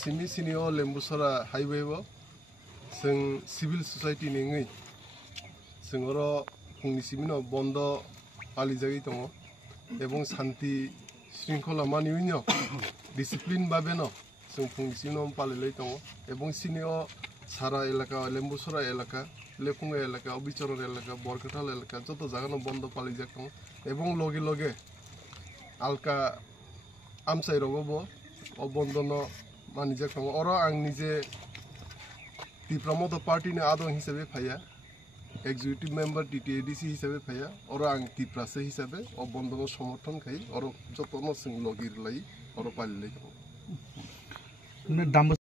Simi सिनियो लेम्बुसरा highway जों civil society नेङै जों अर फुंनि सिमिनो बन्द पालिजागै दङ एबं शान्ति श्रृंखला मानियैनो डिसिप्लिन भाबेनो जों फुंनि सिमिनो पालिलै दङ एबं सिनियो सारा एलाका लेम्बुसरा एलाका लेकुंगा एलाका अबिचरर एलाका बरकटाल एलाका যত জায়গানো বন্ধ পালিজাক दङ एबं लगे लगे आलका आमसाइ रगबो अबन्दन मानिजाक दङ अर आं निजे तिप्रमोद पार्टीनि आदं हिसाबै फाया एग्जीक्यूटिव मेम्बर टीटीएडीसी हिसाबै फाया और आं तिप्रासे हिसाबै अबन्दन समर्थन खाई और जतनो जों लगिर लाई और पालिलै दङ